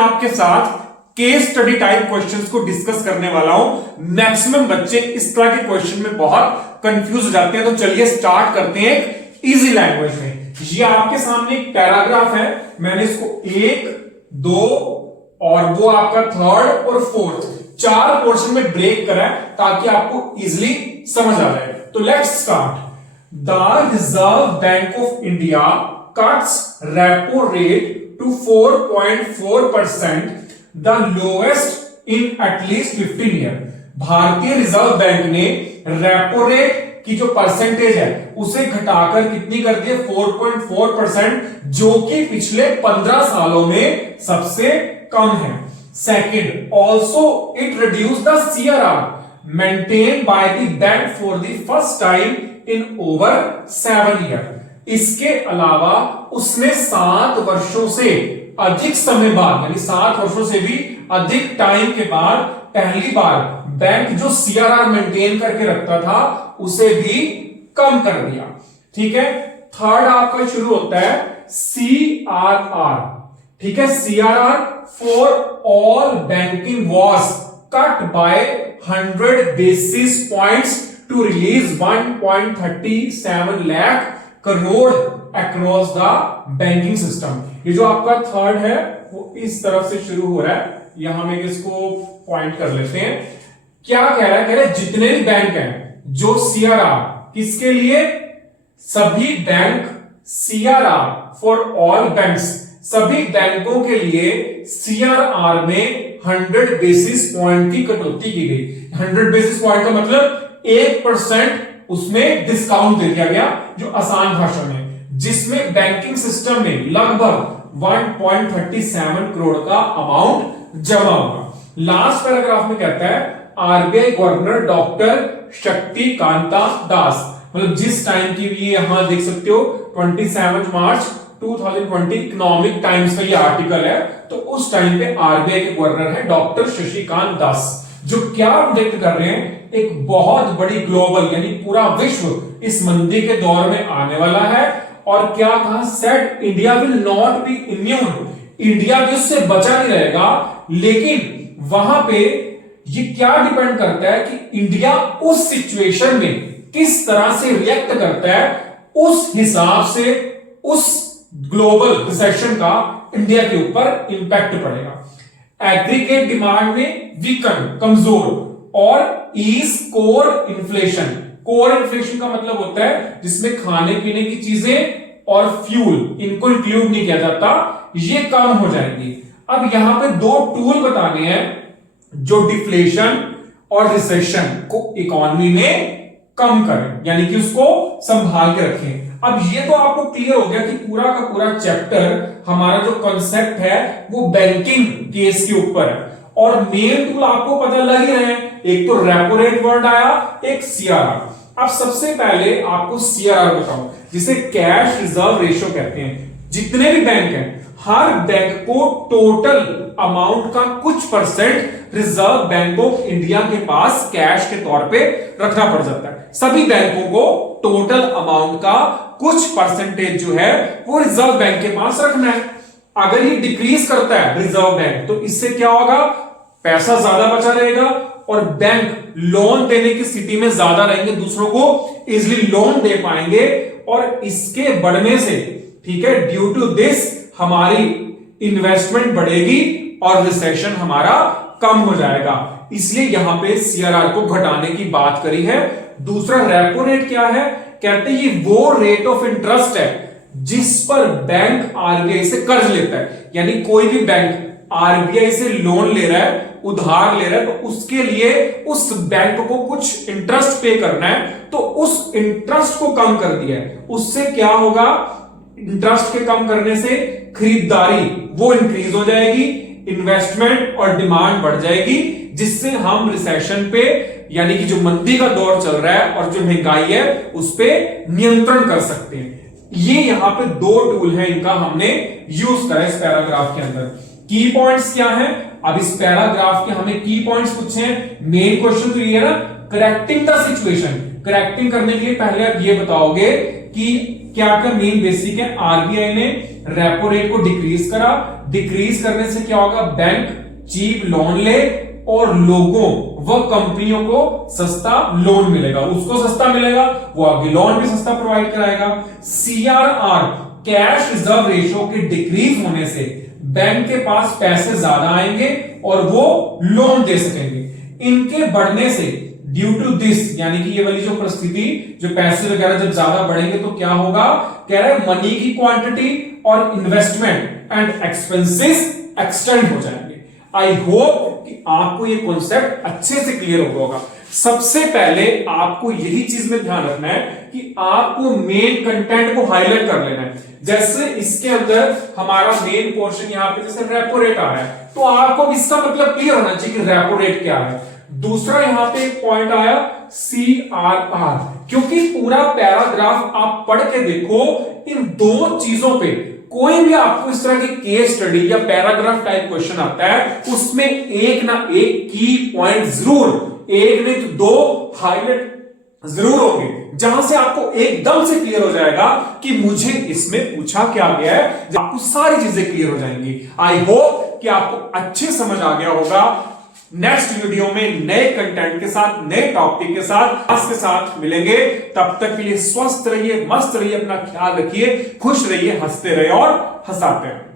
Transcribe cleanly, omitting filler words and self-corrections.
आपके साथ case study type questions को डिस्कस करने वाला हूं। मैक्सिमम बच्चे इस तरह के क्वेश्चन में बहुत कंफ्यूज हो जाते हैं, तो चलिए स्टार्ट करते हैं एक इजी लैंग्वेज में। ये आपके सामने एक पैराग्राफ है, मैंने इसको 1, 2 और वो आपका थर्ड और फोर्थ 4 पोर्शन में ब्रेक करा है ताकि आपको इजिली समझ आ जाए। तो let's start. The reserve bank of India cuts repo rate to 4.4%, the lowest in at least 15 year। भारतीय रिजर्व बैंक ने रेपो रेट की जो परसेंटेज है उसे घटाकर कितनी कर दी है 4.4%, जो कि पिछले 15 सालों में सबसे कम है। Second, also it reduce the CRR maintain by the bank for the first time in over 7 year. इसके अलावा उसने 7 वर्षों से अधिक समय बाद, यानी 7 वर्षों से भी अधिक टाइम के बाद पहली बार बैंक जो CRR मेंटेन करके रखता था उसे भी कम कर दिया। ठीक है। थर्ड आपका शुरू होता है CRR। ठीक है, CRR for all banking was cut by 100 basis points to release 1.37 lakh crore across the banking system. ये जो आपका थर्ड है वो इस तरफ से शुरू हो रहा है, यहां में इसको पॉइंट कर लेते हैं। क्या कह रहा है? कह रहा है जितने भी बैंक हैं जो CRR किसके लिए, सभी bank CRR for all banks, सभी बैंकों के लिए CRR में 100 बेसिस पॉइंट की कटौती की गई। 100 बेसिस पॉइंट का मतलब 1% उसमें डिस्काउंट दे दिया गया, जो आसान भाषा में, जिसमें बैंकिंग सिस्टम में लगभग 1.37 करोड़ का अमाउंट जमा होगा। लास्ट पैराग्राफ में कहता है RBI गवर्नर डॉक्टर शक्तिकांता दास, मतलब जिस टाइम की भी यहां देख सकते हो 27 मार्च 2020 इकोनॉमिक टाइम्स का ये आर्टिकल है, तो उस टाइम पे RBI के गवर्नर है डॉक्टर शक्तिकांत दास, जो क्या प्रेडिक्ट कर रहे हैं, एक बहुत बड़ी ग्लोबल यानी पूरा विश्व इस मंदी के दौर में आने वाला है। और क्या कहा, said India will not be immune, India भी उससे बचा नहीं रहेगा, लेकिन वहां पे ये क्या डिपेंड करता है कि इंडिया उस सिचुएशन में किस तरह से रिएक्ट करता है, उस हिसाब से उस ग्लोबल रिसेशन का इंडिया के ऊपर इंपैक्ट पड़ेगा। एग्रीगेट डिमांड में वीकन, कमजोर, और ease core inflation. Core inflation का मतलब होता है जिसमें खाने पीने की चीजें और फ्यूल इनको इंक्लूड नहीं किया जाता, ये कम हो जाएंगी। अब यहां पे 2 टूल बताने हैं जो डिफ्लेशन और रिसेशन को इकोनॉमी में कम करें, यानी कि उसको संभाल के रखें। अब ये तो आपको क्लियर हो गया कि पूरा का पूरा चैप्टर हमारा जो कॉन्सेप्ट है वो बैंकिंग केस के ऊपर है, और मेन टूल आपको पता लग ही रहे हैं, एक तो रेपो रेट वर्ड आया, एक CRR। अब सबसे पहले आपको CRR बताऊं, जिसे कैश रिजर्व रेशियो कहते हैं। जितने भी बैंक हैं, हर बैंक को टोटल अमाउंट का कुछ percent reserve bank of India के पास कैश के तौर पे रखना पड़ जाता है। सभी बैंकों को टोटल अमाउंट का कुछ परसेंटेज जो है वो रिजर्व बैंक के पास रखना है। अगर ये डिक्रीज करता है रिजर्व बैंक, तो इससे क्या होगा, पैसा ज्यादा बचा रहेगा और बैंक लोन देने की स्थिति में ज्यादा रहेंगे, दूसरों को इजिली लोन दे पाएंगे, और इसके बढ़ने से, ठीक है, ड्यू टू दिस हमारी इन्वेस्टमेंट बढ़ेगी और रिसेशन हमारा कम हो जाएगा। इसलिए यहां पे CRR को घटाने की बात करी है। दूसरा रेपो रेट क्या है, कहते हैं ये वो रेट ऑफ इंटरेस्ट है जिस पर बैंक RBI से कर्ज लेता है, यानी कोई भी बैंक RBI से लोन ले रहा है, उधार ले रहा है, तो उसके लिए उस बैंक को कुछ इंटरेस्ट पे करना है, तो उस इंटरेस्ट को कम कर दिया है। उससे क्या होगा, इंटरेस्ट के कम करने से खरीदारी वो इंक्रीज हो जाएगी, इन्वेस्टमेंट और डिमांड बढ़ जाएगी, जिससे हम रिसेशन पे, यानी कि जो मंदी का दौर चल रहा है और जो महंगाई है उस पे नियंत्रण कर सकते हैं। ये यहां पे 2 टूल है, इनका हमने यूज करा इस पैराग्राफ के अंदर। की पॉइंट्स क्या है, अब इस पैराग्राफ के हमें की पॉइंट्स पूछे हैं। मेन क्वेश्चन तो ये है ना, करेक्टिंग द सिचुएशन। करेक्टिंग करने के लिए पहले आप ये बताओगे कि क्या क्या मेन बेसिक है। आरबीआई ने रेपो रेट को डिक्रीज करा, डिक्रीज करने से क्या होगा, बैंक चीप लोन ले और लोगों व कंपनियों को सस्ता लोन मिलेगा, उसको सस्ता मिलेगा, वो आगे लोन भी सस्ता प्रोवाइड कराएगा। सीआरआर कैश रिजर्व रेशियो के डिक्रीज होने से बैंक के पास पैसे ज्यादा आएंगे और वो लोन दे सकेंगे। इनके बढ़ने से ड्यू टू दिस, यानी कि ये वाली जो परिस्थिति, जो पैसे वगैरह जब ज्यादा बढ़ेंगे तो क्या होगा, कह रहे हैं मनी की क्वांटिटी और इन्वेस्टमेंट एंड एक्सपेंसेस एक्सटेंड हो जाएंगे। आई होप कि आपको ये कॉन्सेप्ट अच्छे से क्लियर होगा। सबसे पहले आपको यही चीज में ध्यान रखना है कि आपको मेन कंटेंट को हाईलाइट कर लेना है। जैसे इसके अंदर हमारा मेन पोर्शन यहां पे जैसे रेपो रेट आ रहा है, तो आपको इसका मतलब क्लियर होना चाहिए कि रेपो रेट क्या है। दूसरा यहां पे एक पॉइंट आया सीआरआर, क्योंकि पूरा पैराग्राफ आप पढ़ के देखो, इन दो चीजों पे कोई भी आपको इस तरह की केस स्टडी या पैराग्राफ टाइप क्वेश्चन आता है, उसमें एक ना एक की पॉइंट जरूर, एक नहीं तो दो हाईलाइट जरूर होंगे, जहां से आपको एकदम से क्लियर हो जाएगा कि मुझे इसमें पूछा क्या गया है, आपको सारी चीजें क्लियर हो जाएंगी। आई होप कि आपको अच्छे समझ आ गया होगा। नेक्स्ट वीडियो में नए कंटेंट के साथ, नए टॉपिक के साथ मिलेंगे। तब तक के लिए स्वस्थ रहिए, मस्त रहिए, अपना ख्याल रखिए, खुश रहिए, हंसते रहिए और हंसाते रहिए।